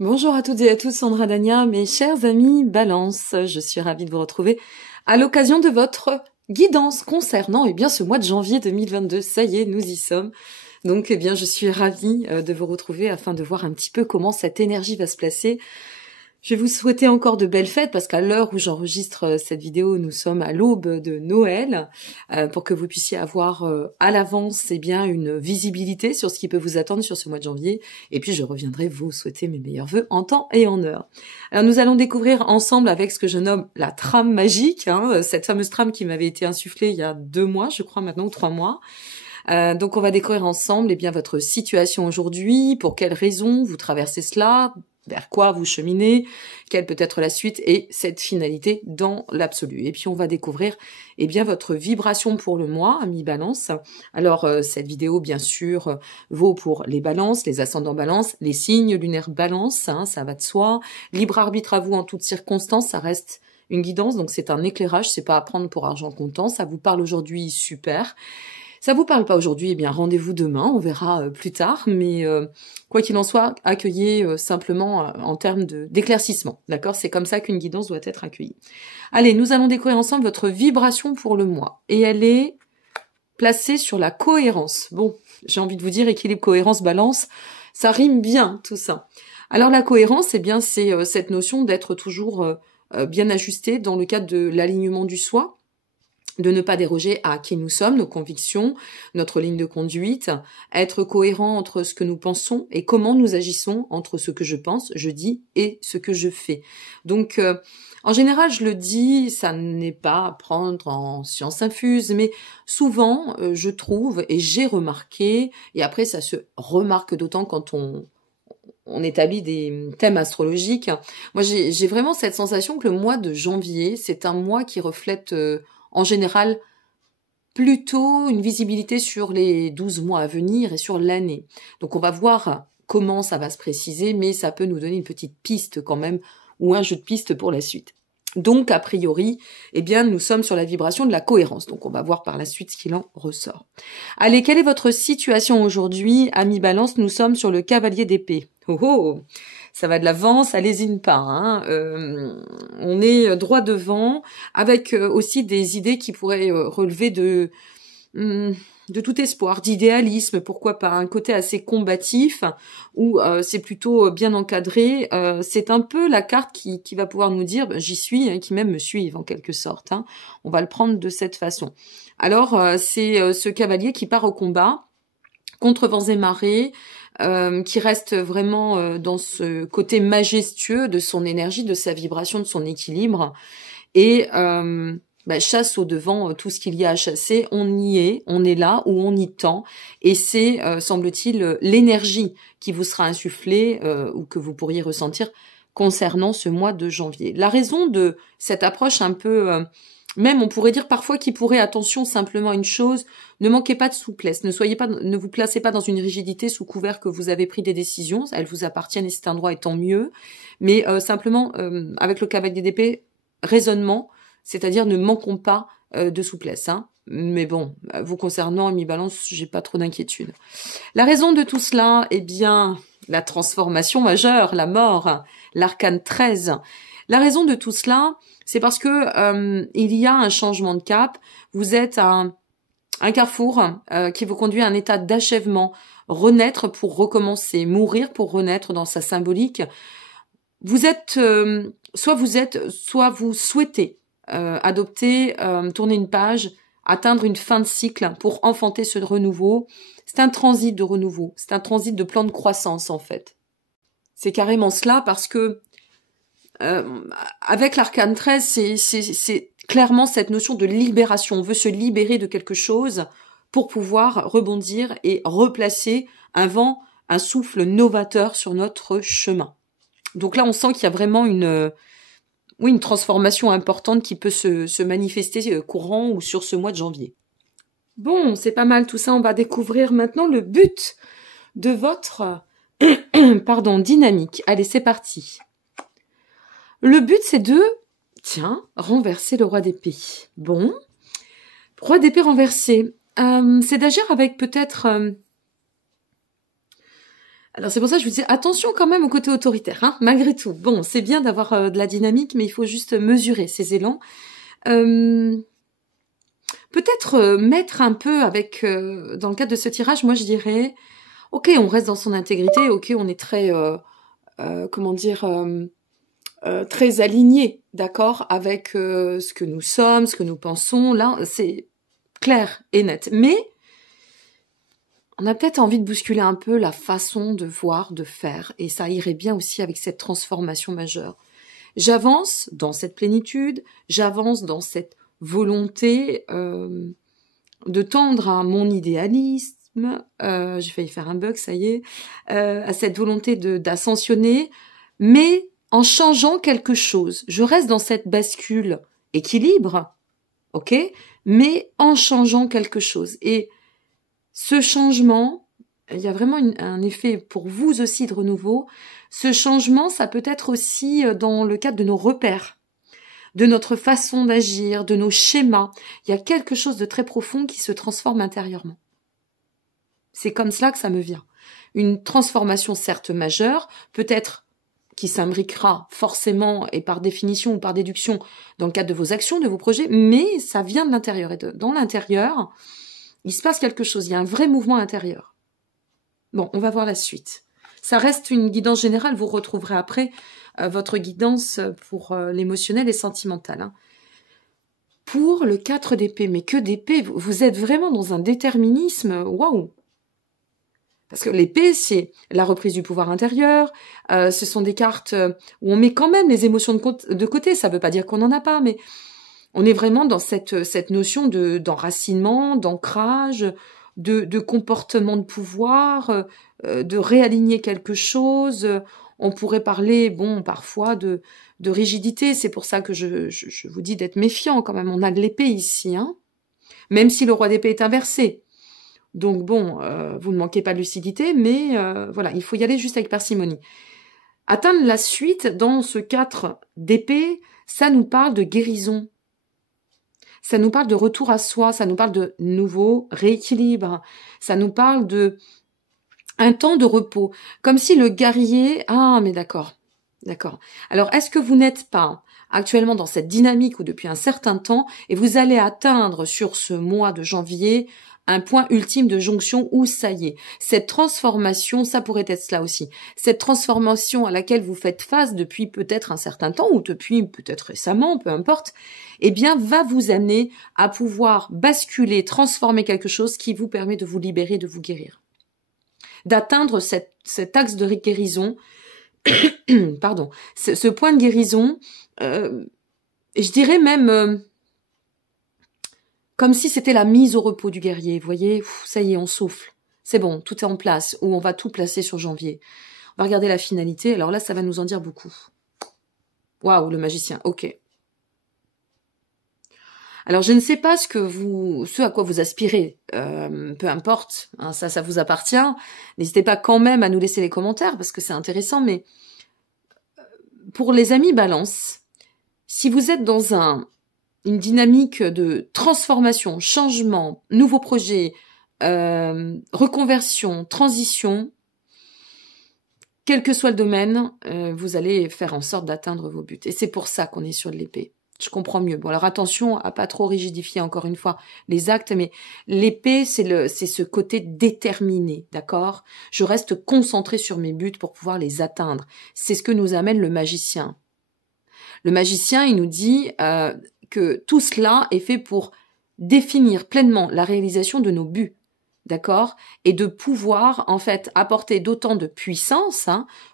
Bonjour à toutes et à tous, Sandra Dania, mes chers amis Balance. Je suis ravie de vous retrouver à l'occasion de votre guidance concernant ce mois de janvier 2022. Ça y est, nous y sommes. Donc je suis ravie de vous retrouver afin de voir un petit peu comment cette énergie va se placer. Je vais vous souhaiter encore de belles fêtes parce qu'à l'heure où j'enregistre cette vidéo, nous sommes à l'aube de Noël pour que vous puissiez avoir à l'avance une visibilité sur ce qui peut vous attendre sur ce mois de janvier. Et puis je reviendrai vous souhaiter mes meilleurs vœux en temps et en heure. Alors nous allons découvrir ensemble avec ce que je nomme la trame magique, cette fameuse trame qui m'avait été insufflée il y a 2 mois, je crois maintenant, ou 3 mois. Donc on va découvrir ensemble votre situation aujourd'hui, pour quelles raisons vous traversez cela, vers quoi vous cheminez, quelle peut être la suite et cette finalité dans l'absolu. Et puis on va découvrir votre vibration pour le mois, amis Balance. Alors cette vidéo bien sûr vaut pour les Balances, les ascendants Balance, les signes lunaires Balance, ça va de soi. Libre arbitre à vous en toutes circonstances, ça reste une guidance, donc c'est un éclairage, c'est pas à prendre pour argent comptant. Ça vous parle aujourd'hui, super. Ça vous parle pas aujourd'hui, rendez-vous demain, on verra plus tard, mais quoi qu'il en soit, accueillez simplement en termes d'éclaircissement, d'accord? C'est comme ça qu'une guidance doit être accueillie. Allez, nous allons découvrir ensemble votre vibration pour le mois, et elle est placée sur la cohérence. Bon, j'ai envie de vous dire équilibre, cohérence, balance, ça rime bien tout ça. Alors la cohérence, c'est cette notion d'être toujours bien ajusté dans le cadre de l'alignement du soi, de ne pas déroger à qui nous sommes, nos convictions, notre ligne de conduite, être cohérent entre ce que nous pensons et comment nous agissons entre ce que je pense, je dis et ce que je fais. Donc, en général, je le dis, ça n'est pas à prendre en science infuse, mais souvent, je trouve, et j'ai remarqué, et après ça se remarque d'autant quand on établit des thèmes astrologiques. Moi, j'ai vraiment cette sensation que le mois de janvier, c'est un mois qui reflète en général plutôt une visibilité sur les 12 mois à venir et sur l'année. Donc on va voir comment ça va se préciser, mais ça peut nous donner une petite piste quand même, ou un jeu de piste pour la suite. Donc a priori, nous sommes sur la vibration de la cohérence. Donc on va voir par la suite ce qu'il en ressort. Allez, quelle est votre situation aujourd'hui, amis Balance? Nous sommes sur le cavalier d'épée. Oh oh, ça va de l'avant, ça lésine pas. On est droit devant, avec aussi des idées qui pourraient relever de tout espoir, d'idéalisme, pourquoi pas, un côté assez combatif, où c'est plutôt bien encadré. C'est un peu la carte qui va pouvoir nous dire, j'y suis, qui même me suivent en quelque sorte. On va le prendre de cette façon. Alors, c'est ce cavalier qui part au combat, contre vents et marées, qui reste vraiment dans ce côté majestueux de son énergie, de sa vibration, de son équilibre, et chasse au devant tout ce qu'il y a à chasser. On y est, on est là où on y tend, et c'est, semble-t-il, l'énergie qui vous sera insufflée ou que vous pourriez ressentir concernant ce mois de janvier. La raison de cette approche un peu... même on pourrait dire parfois qu'il pourrait, attention, simplement une chose, ne manquez pas de souplesse, ne vous placez pas dans une rigidité sous couvert que vous avez pris des décisions, elles vous appartiennent et c'est un droit et tant mieux, mais simplement avec le cavalier d'épée, raisonnement, c'est-à-dire ne manquons pas de souplesse. Mais bon, vous concernant, amis Balance, j'ai pas trop d'inquiétude. La raison de tout cela, la transformation majeure, la mort, l'arcane 13. La raison de tout cela, c'est parce que il y a un changement de cap. Vous êtes à un carrefour qui vous conduit à un état d'achèvement, renaître pour recommencer, mourir pour renaître dans sa symbolique. Vous êtes, soit vous souhaitez adopter, tourner une page, atteindre une fin de cycle pour enfanter ce renouveau. C'est un transit de renouveau, c'est un transit de plan de croissance en fait. C'est carrément cela parce que avec l'arcane 13, c'est clairement cette notion de libération. On veut se libérer de quelque chose pour pouvoir rebondir et replacer un vent, un souffle novateur sur notre chemin. Donc là, on sent qu'il y a vraiment une transformation importante qui peut se manifester courant ou sur ce mois de janvier. Bon, c'est pas mal tout ça. On va découvrir maintenant le but de votre dynamique. Allez, c'est parti. Le but, c'est de, renverser le roi d'épée. Bon, roi d'épée renversé, c'est d'agir avec peut-être Alors c'est pour ça que je vous dis attention quand même au côté autoritaire, hein, malgré tout. Bon, c'est bien d'avoir de la dynamique, mais il faut juste mesurer ces élans. Peut-être mettre un peu avec, dans le cadre de ce tirage, moi je dirais, ok, on reste dans son intégrité, ok, on est très, comment dire, très aligné, d'accord, avec ce que nous sommes, ce que nous pensons. Là, c'est clair et net. Mais on a peut-être envie de bousculer un peu la façon de voir, de faire, et ça irait bien aussi avec cette transformation majeure. J'avance dans cette plénitude, j'avance dans cette volonté de tendre à mon idéalisme, j'ai failli faire un bug, ça y est, à cette volonté d'ascensionner, mais en changeant quelque chose. Je reste dans cette bascule équilibre, ok, mais en changeant quelque chose. Et ce changement, il y a vraiment un effet pour vous aussi de renouveau. Ce changement, ça peut être aussi dans le cadre de nos repères, de notre façon d'agir, de nos schémas. Il y a quelque chose de très profond qui se transforme intérieurement. C'est comme cela que ça me vient. Une transformation certes majeure, peut-être qui s'imbriquera forcément et par définition ou par déduction dans le cadre de vos actions, de vos projets, mais ça vient de l'intérieur. Et dans l'intérieur, il se passe quelque chose, il y a un vrai mouvement intérieur. Bon, on va voir la suite. Ça reste une guidance générale, vous retrouverez après votre guidance pour l'émotionnel et sentimental. Hein. Pour le 4 d'épée, mais que d'épée, vous êtes vraiment dans un déterminisme, waouh. Parce que l'épée, c'est la reprise du pouvoir intérieur, ce sont des cartes où on met quand même les émotions de côté, ça ne veut pas dire qu'on n'en a pas, mais on est vraiment dans cette notion d'enracinement, d'ancrage, de comportement de pouvoir, de réaligner quelque chose. On pourrait parler, bon, parfois de rigidité. C'est pour ça que je vous dis d'être méfiant quand même. On a de l'épée ici, hein, même si le roi d'épée est inversé. Donc bon, vous ne manquez pas de lucidité, mais voilà, il faut y aller juste avec parcimonie. Atteindre la suite dans ce 4 d'épée, ça nous parle de guérison. Ça nous parle de retour à soi, ça nous parle de nouveau rééquilibre, ça nous parle de un temps de repos. Comme si le guerrier... Ah, mais d'accord, d'accord. Alors, est-ce que vous n'êtes pas actuellement dans cette dynamique ou depuis un certain temps et vous allez atteindre sur ce mois de janvier un point ultime de jonction où ça y est, cette transformation, ça pourrait être cela aussi, cette transformation à laquelle vous faites face depuis peut-être un certain temps ou depuis peut-être récemment, peu importe, eh bien va vous amener à pouvoir basculer, transformer quelque chose qui vous permet de vous libérer, de vous guérir, d'atteindre cet axe de guérison, pardon, ce point de guérison, je dirais même... comme si c'était la mise au repos du guerrier, vous voyez, ça y est, on souffle. C'est bon, tout est en place, ou on va tout placer sur janvier. On va regarder la finalité, alors là, ça va nous en dire beaucoup. Waouh, le magicien, ok. Alors, je ne sais pas ce à quoi vous aspirez, peu importe, hein, ça vous appartient. N'hésitez pas quand même à nous laisser les commentaires, parce que c'est intéressant, mais pour les amis balance, si vous êtes dans une dynamique de transformation, changement, nouveau projet, reconversion, transition, quel que soit le domaine, vous allez faire en sorte d'atteindre vos buts. Et c'est pour ça qu'on est sur de l'épée. Je comprends mieux. Bon, alors attention à pas trop rigidifier encore une fois les actes, mais l'épée, c'est ce côté déterminé, d'accord? Je reste concentré sur mes buts pour pouvoir les atteindre. C'est ce que nous amène le magicien. Le magicien, il nous dit que tout cela est fait pour définir pleinement la réalisation de nos buts, d'accord? Et de pouvoir, en fait, apporter d'autant de puissance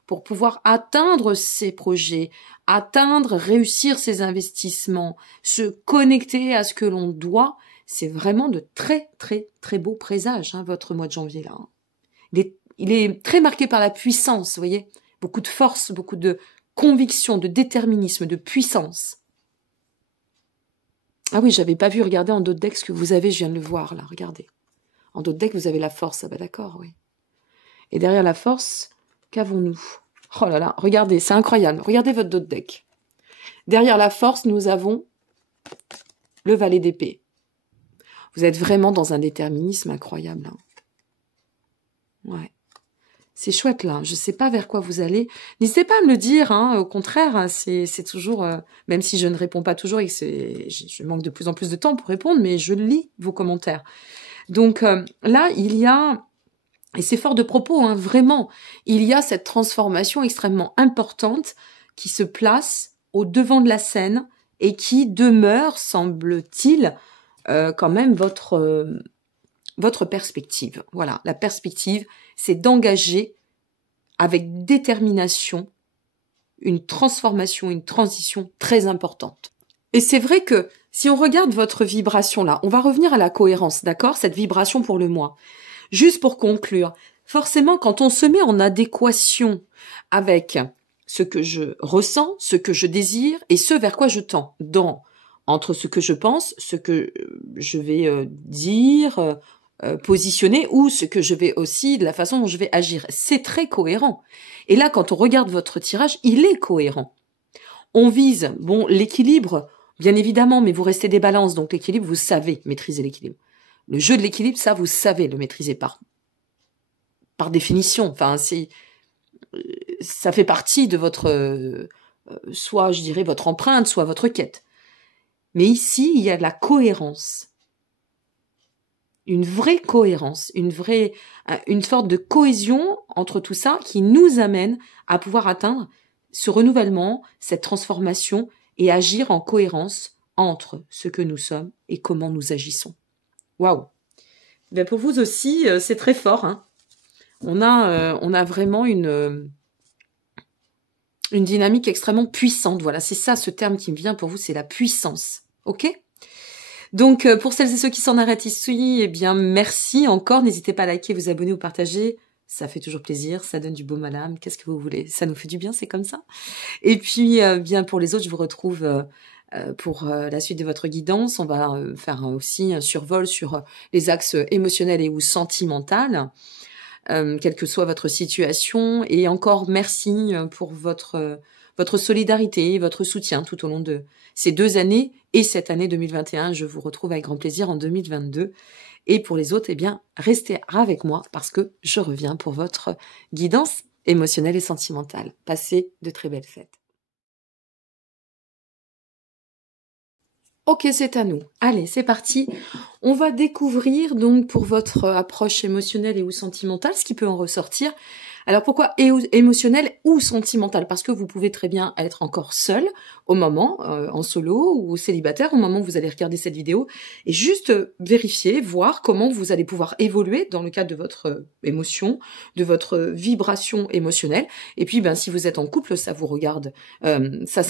pour pouvoir atteindre ces projets, réussir ces investissements, se connecter à ce que l'on doit. C'est vraiment de très, très, très beaux présages, votre mois de janvier, là. Il est très marqué par la puissance, vous voyez? Beaucoup de force, beaucoup de conviction, de déterminisme, de puissance. Ah oui, j'avais pas vu, regardez en dos de deck ce que vous avez, je viens de le voir là, regardez. En dos de deck, vous avez la force, ah bah d'accord, oui. Et derrière la force, qu'avons-nous? Oh là là, regardez, c'est incroyable, regardez votre dos de deck. Derrière la force, nous avons le valet d'épée. Vous êtes vraiment dans un déterminisme incroyable. Hein. Ouais. C'est chouette là, je sais pas vers quoi vous allez. N'hésitez pas à me le dire, hein. Au contraire, hein, c'est toujours, même si je ne réponds pas toujours et que je manque de plus en plus de temps pour répondre, mais je lis vos commentaires. Donc là, il y a, et c'est fort de propos, hein, vraiment, il y a cette transformation extrêmement importante qui se place au devant de la scène et qui demeure, semble-t-il, quand même votre perspective. Voilà, la perspective, c'est d'engager avec détermination une transformation, une transition très importante. Et c'est vrai que si on regarde votre vibration là, on va revenir à la cohérence, d'accord? Cette vibration pour le moi. Juste pour conclure, forcément, quand on se met en adéquation avec ce que je ressens, ce que je désire et ce vers quoi je tends, entre ce que je pense, ce que je vais dire, positionner, ou ce que je vais aussi, de la façon dont je vais agir. C'est très cohérent. Et là, quand on regarde votre tirage, il est cohérent. On vise, bon, l'équilibre, bien évidemment, mais vous restez des balances, donc l'équilibre, vous savez maîtriser l'équilibre. Le jeu de l'équilibre, ça, vous savez le maîtriser par définition. Enfin, ça fait partie de votre, soit, je dirais, votre empreinte, soit votre quête. Mais ici, il y a de la cohérence. Une vraie cohérence, une sorte de cohésion entre tout ça qui nous amène à pouvoir atteindre ce renouvellement, cette transformation et agir en cohérence entre ce que nous sommes et comment nous agissons. Waouh! Ben pour vous aussi, c'est très fort. Hein. On a vraiment une dynamique extrêmement puissante. Voilà, c'est ça ce terme qui me vient pour vous, c'est la puissance. Ok? Donc, pour celles et ceux qui s'en arrêtent ici, eh bien, merci encore. N'hésitez pas à liker, vous abonner ou partager. Ça fait toujours plaisir, ça donne du baume à l'âme. Qu'est-ce que vous voulez? Ça nous fait du bien, c'est comme ça. Et puis, bien, pour les autres, je vous retrouve pour la suite de votre guidance. On va faire aussi un survol sur les axes émotionnels et ou sentimentaux, quelle que soit votre situation. Et encore merci pour votre solidarité, votre soutien tout au long de ces 2 années et cette année 2021. Je vous retrouve avec grand plaisir en 2022. Et pour les autres, eh bien, restez avec moi parce que je reviens pour votre guidance émotionnelle et sentimentale. Passez de très belles fêtes. Ok, c'est à nous. Allez, c'est parti. On va découvrir donc pour votre approche émotionnelle et ou sentimentale ce qui peut en ressortir. Alors pourquoi émotionnel ou sentimental? Parce que vous pouvez très bien être encore seul au moment, en solo ou célibataire, au moment où vous allez regarder cette vidéo, et juste vérifier, voir comment vous allez pouvoir évoluer dans le cadre de votre émotion, de votre vibration émotionnelle. Et puis, ben, si vous êtes en couple, ça vous regarde, ça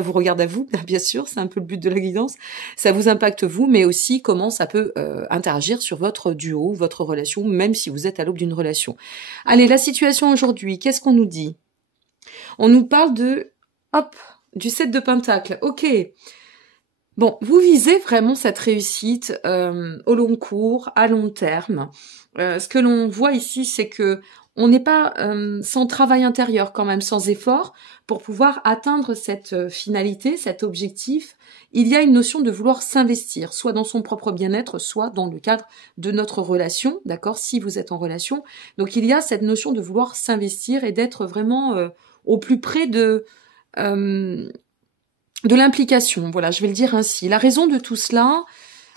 vous regarde à vous, bien sûr, c'est un peu le but de la guidance. Ça vous impacte vous, mais aussi comment ça peut interagir sur votre duo, votre relation, même si vous êtes à l'aube d'une relation. Allez, la situation aujourd'hui, qu'est-ce qu'on nous dit? On nous parle du 7 de Pentacle. Ok. Bon, vous visez vraiment cette réussite au long cours, à long terme. Ce que l'on voit ici, c'est que on n'est pas sans travail intérieur quand même, sans effort, pour pouvoir atteindre cette finalité, cet objectif. Il y a une notion de vouloir s'investir, soit dans son propre bien-être, soit dans le cadre de notre relation, d'accord, si vous êtes en relation. Donc il y a cette notion de vouloir s'investir et d'être vraiment au plus près de l'implication. Voilà, je vais le dire ainsi. La raison de tout cela,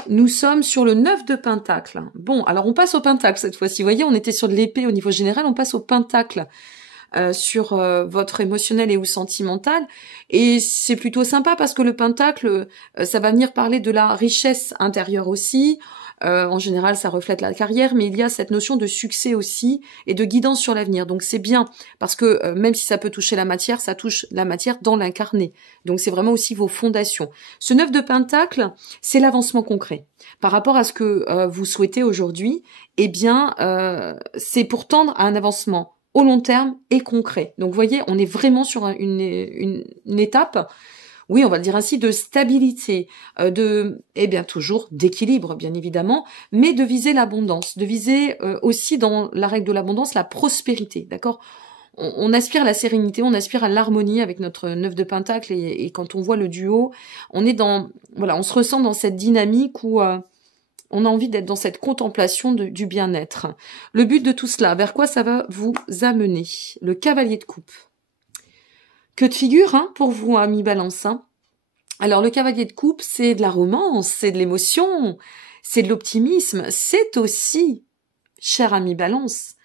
nous sommes sur le 9 de Pentacle. Bon, alors on passe au Pentacle cette fois-ci. Vous voyez, on était sur de l'épée au niveau général, on passe au Pentacle sur votre émotionnel et ou sentimental. Et c'est plutôt sympa parce que le Pentacle, ça va venir parler de la richesse intérieure aussi. En général, ça reflète la carrière, mais il y a cette notion de succès aussi et de guidance sur l'avenir. Donc c'est bien parce que même si ça peut toucher la matière, ça touche la matière dans l'incarné. Donc c'est vraiment aussi vos fondations. Ce 9 de Pentacle, c'est l'avancement concret. Par rapport à ce que vous souhaitez aujourd'hui, eh bien, c'est pour tendre à un avancement au long terme et concret. Donc vous voyez, on est vraiment sur une étape, oui, on va le dire ainsi, de stabilité, toujours d'équilibre, bien évidemment, mais de viser l'abondance, de viser aussi dans la règle de l'abondance, la prospérité, d'accord? On aspire à la sérénité, on aspire à l'harmonie avec notre 9 de Pentacle et quand on voit le duo, on est on se ressent dans cette dynamique où On a envie d'être dans cette contemplation du bien-être. Le but de tout cela, vers quoi ça va vous amener? Le cavalier de coupe. Que de figure, hein, pour vous, amis Balance. Hein. Alors, le cavalier de coupe, c'est de la romance, c'est de l'émotion, c'est de l'optimisme. C'est aussi, cher ami Balance,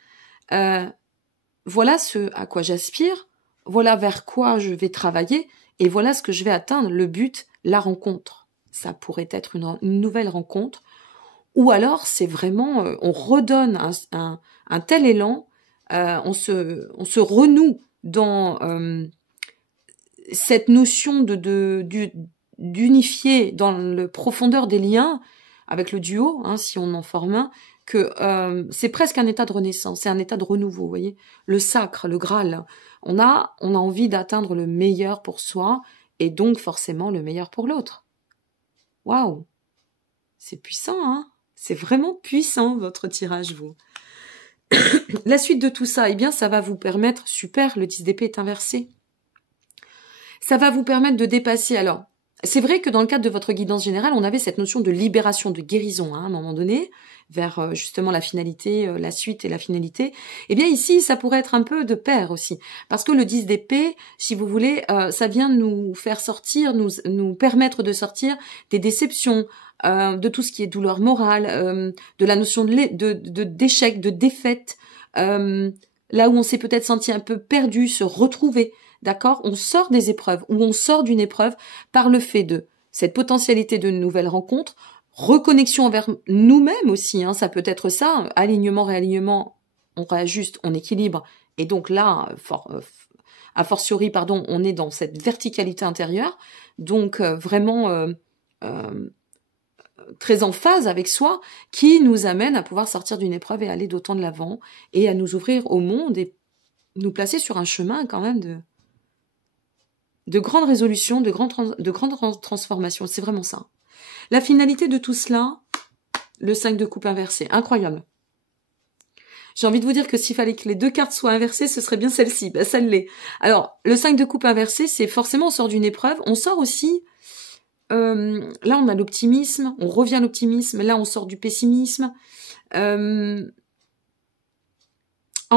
voilà ce à quoi j'aspire, voilà vers quoi je vais travailler, et voilà ce que je vais atteindre. Le but, la rencontre. Ça pourrait être une nouvelle rencontre, ou alors c'est vraiment, on redonne un tel élan, on se renoue dans cette notion d'unifier dans le profondeur des liens avec le duo, hein, si on en forme un, que c'est presque un état de renaissance, c'est un état de renouveau, vous voyez, le sacre, le Graal. On a envie d'atteindre le meilleur pour soi et donc forcément le meilleur pour l'autre. Waouh, c'est puissant, hein. C'est vraiment puissant, votre tirage, vous. La suite de tout ça, eh bien, ça va vous permettre, super, le 10 d'épée est inversé. Ça va vous permettre de dépasser, alors, c'est vrai que dans le cadre de votre guidance générale, on avait cette notion de libération, de guérison, hein, à un moment donné, vers justement la finalité, la suite et la finalité. Eh bien ici, ça pourrait être un peu de pair aussi. Parce que le 10 d'épée, si vous voulez, ça vient nous faire sortir, nous permettre de sortir des déceptions, de tout ce qui est douleur morale, de la notion d'échec, de défaite, là où on s'est peut-être senti un peu perdu, se retrouver. D'accord? On sort des épreuves, ou on sort d'une épreuve par le fait de cette potentialité de nouvelles rencontres, reconnexion envers nous-mêmes aussi, hein, ça peut être ça, alignement, réalignement, on réajuste, on équilibre, et donc là, a fortiori, pardon, on est dans cette verticalité intérieure, donc vraiment très en phase avec soi, qui nous amène à pouvoir sortir d'une épreuve et aller d'autant de l'avant, et à nous ouvrir au monde, et nous placer sur un chemin quand même de grandes résolutions, de grandes transformations. C'est vraiment ça. La finalité de tout cela, le 5 de coupe inversé. Incroyable. J'ai envie de vous dire que s'il fallait que les deux cartes soient inversées, ce serait bien celle-ci. Ben, ça l'est. Alors, le 5 de coupe inversé, c'est forcément on sort d'une épreuve. On sort aussi... là, on a l'optimisme. On revient à l'optimisme. Là, on sort du pessimisme. En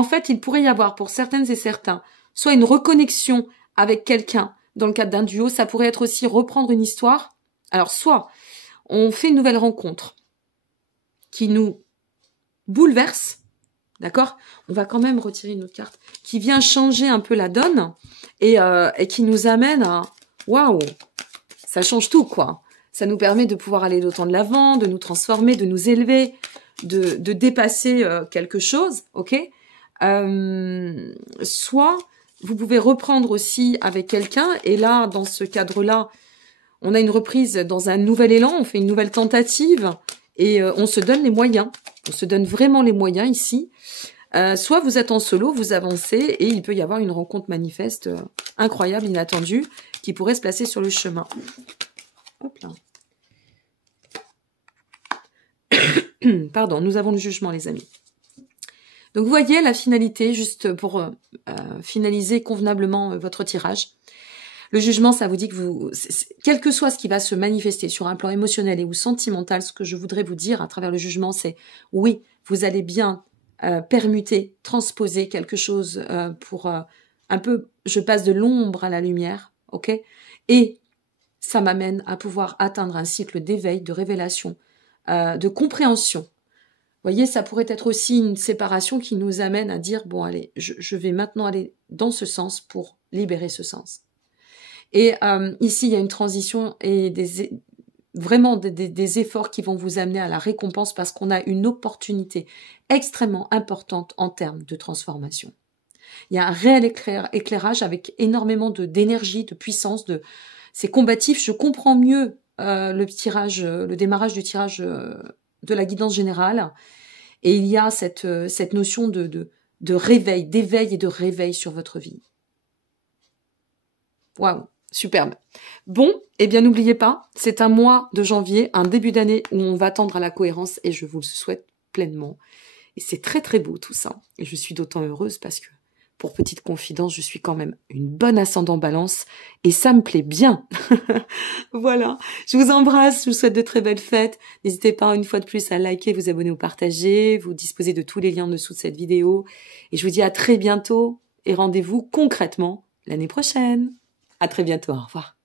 fait, il pourrait y avoir pour certaines et certains soit une reconnexion avec quelqu'un dans le cadre d'un duo, ça pourrait être aussi reprendre une histoire. Alors, soit on fait une nouvelle rencontre qui nous bouleverse, d'accord? On va quand même retirer une autre carte qui vient changer un peu la donne et qui nous amène à... Waouh! Ça change tout, quoi. Ça nous permet de pouvoir aller d'autant de l'avant, de nous transformer, de nous élever, de dépasser quelque chose, ok? Soit... Vous pouvez reprendre aussi avec quelqu'un, et là, dans ce cadre-là, on a une reprise dans un nouvel élan, on fait une nouvelle tentative, et on se donne les moyens. On se donne vraiment les moyens ici. Soit vous êtes en solo, vous avancez, et il peut y avoir une rencontre manifeste incroyable, inattendue, qui pourrait se placer sur le chemin. Hop là. Pardon, nous avons le jugement, les amis. Donc, vous voyez la finalité, juste pour finaliser convenablement votre tirage. Le jugement, ça vous dit que vous, quel que soit ce qui va se manifester sur un plan émotionnel et ou sentimental, ce que je voudrais vous dire à travers le jugement, c'est oui, vous allez bien permuter, transposer quelque chose pour un peu, je passe de l'ombre à la lumière, ok? Et ça m'amène à pouvoir atteindre un cycle d'éveil, de révélation, de compréhension. Vous voyez, ça pourrait être aussi une séparation qui nous amène à dire, bon, allez, je vais maintenant aller dans ce sens pour libérer ce sens. Et ici, il y a une transition et vraiment des efforts qui vont vous amener à la récompense parce qu'on a une opportunité extrêmement importante en termes de transformation. Il y a un réel éclairage avec énormément d'énergie, de puissance, c'est combatif. Je comprends mieux le démarrage du tirage de la guidance générale, et il y a cette notion de réveil, d'éveil et de réveil sur votre vie. Waouh, superbe. Bon, eh bien n'oubliez pas, c'est un mois de janvier, un début d'année où on va tendre à la cohérence, et je vous le souhaite pleinement. Et c'est très très beau tout ça, et je suis d'autant heureuse parce que Pour petite confidence, je suis quand même une bonne ascendant Balance et ça me plaît bien. Voilà, je vous embrasse, je vous souhaite de très belles fêtes. N'hésitez pas une fois de plus à liker, vous abonner ou partager. Vous disposez de tous les liens en dessous de cette vidéo. Et je vous dis à très bientôt et rendez-vous concrètement l'année prochaine. À très bientôt, au revoir.